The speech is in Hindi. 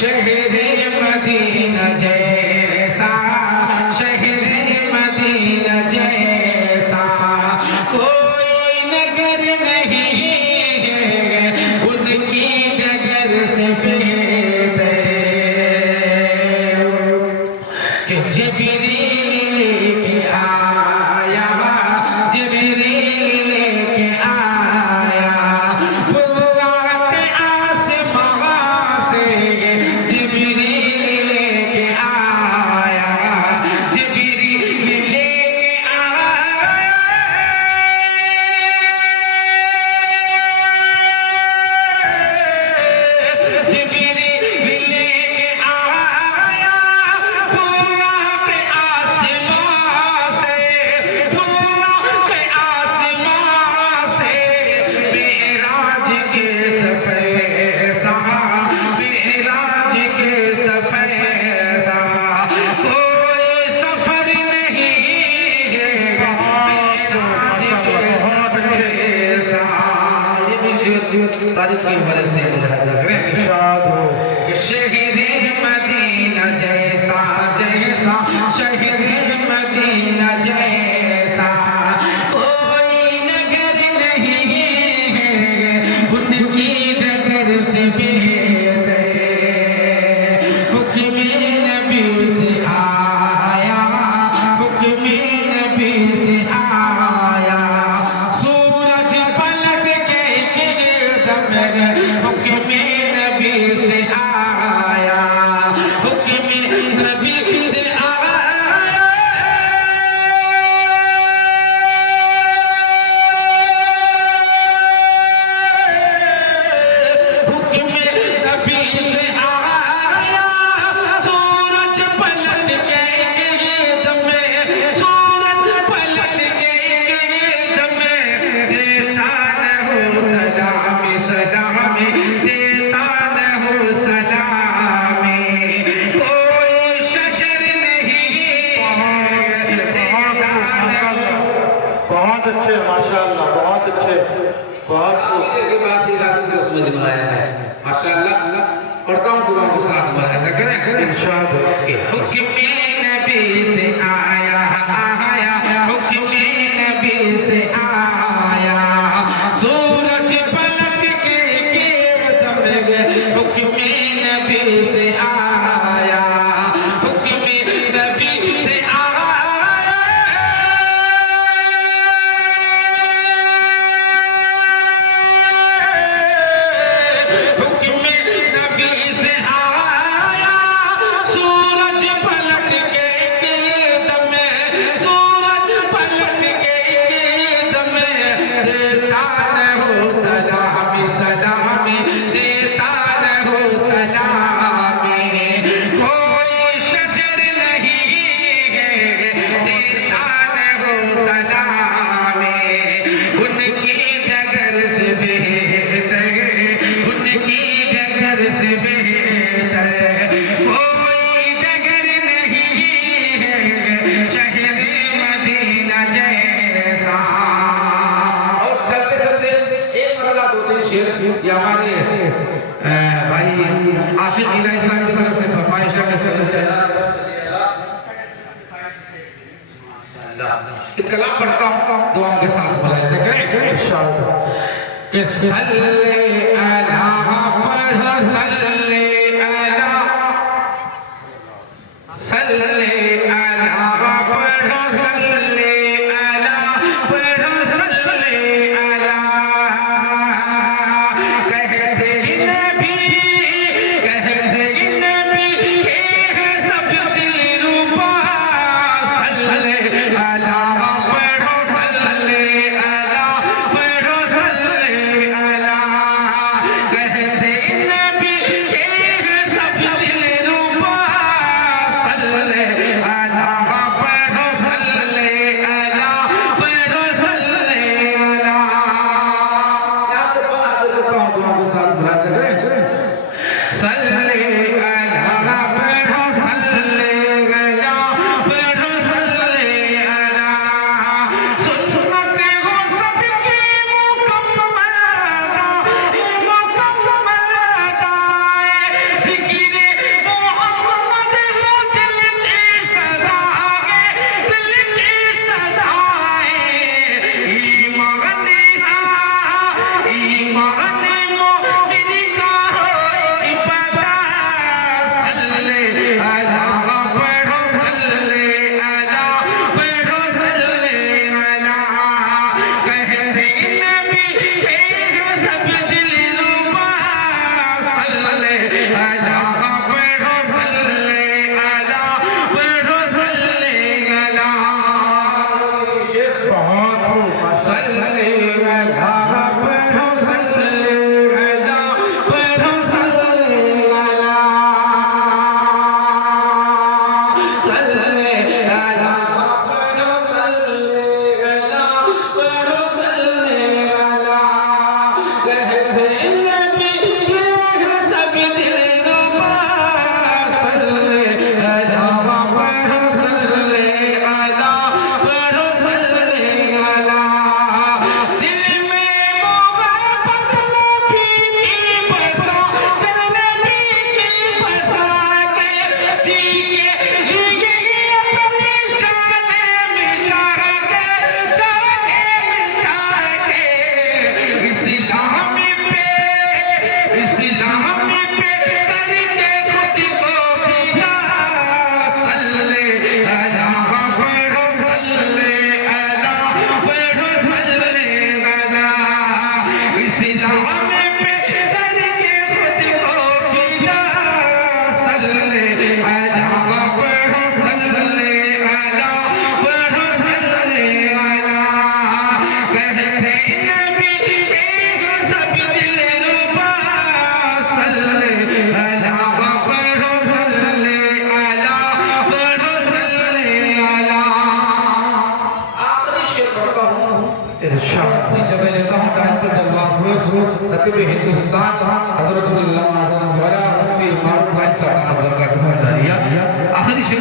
शहरे मदीना जैसा, शहरे मदीना जैसा कोई नगर नहीं है, उनकी नगर से बेहतर कि जिब्रील लेके आया, जिब्रील लेके आया बुर्राक आसमां से, जिब्रील लेके आया, जिब्रील लेके आया, जिब्रील लेके आया बुर्राक आसमां से, बुर्राक आसमां से मेराज के सफर सा, मेराज के सफर सा कोई सफर नहीं है, मेराज के सफर सा। ये भी तारीफ की वजह से मुलाजा करें इरशाद हो कि शहरे मदीना जैसा, जैसा शहरे मदीना जैसा कोई नगर नहीं है, उनकी नगर से बेहतर हुक्म नबी से आया, हुक्म नबी से आया सूरज पलट के एकदम हुक्म नबी से आया, हुक्म नबी से आया, हुक्म नबी से आया सूरज पलट के एकदम, सूरज पलट के एकदम देता न हो सलामी, सलामी देता न हो सलामी कोई शजर नहीं है, देता न हो। बहुत अच्छे माशाअल्लाह, बहुत अच्छे, बहुत के बाद से रात को समझ में आया है माशाअल्लाह। पढ़ता हूँ दुआ के साथ मुलाहिजा करें इरशाद हो कि हुक्म नबी से आया, आया हुक्म नबी से आया सूरज पलट के एकदम हुक्म नबी से आया, हुक्म नबी से आया, हुक्म नबी से आया सूरज पलट के एकदम, सूरज पलट के एकदम देता न हो सलामी, सलामी देता न हो सलामी कोई शजर नहीं है, देता न हो सलामी उनकी डगर से बेहतर, उनकी डगर से बेहतर कोई डगर नहीं है, शहरे मदीना जैसा। और चलते चलते एक मरला दो तीन शेर ये हमारे भाई आशिक इलाही साहब की तरफ से फरमाइश है कि एक कलाम पढ़ता हूँ दुआओं के साथ मुलाहिजा करें इरशाद हो कि सल्ले अला पढ़ो, सल्ले अला, सल्ले अला पढ़ो, सल्ले अला पढ़ो, सल्ले अला कहते नबी, कहते नबी के हैं सब दिल रूबा, सल्ले अला पढ़ो, सल्ले अला पढ़ो, सल्ले अला कहते नबी के हैं सब दिल रूबा, सल्ले अला पढ़ो, सल्ले अला पढ़ो, सल्ले अला। यहाँ से बता देता हूँ दुआ के साथ मुलाहिजा करें सल्ले अला पढ़ो, सल्ले अला पढ़ो, सल्ले अला सुन्नत हो सबकी मुकम्मल, मुकम्मल जिक्र अपनी जगह लेता हूँ टाइम पर खतीब हिंदुस्तान हजरत मुफ्ती मारूफ भाई साहब का बरकत फरमाइए। आखिरी शेर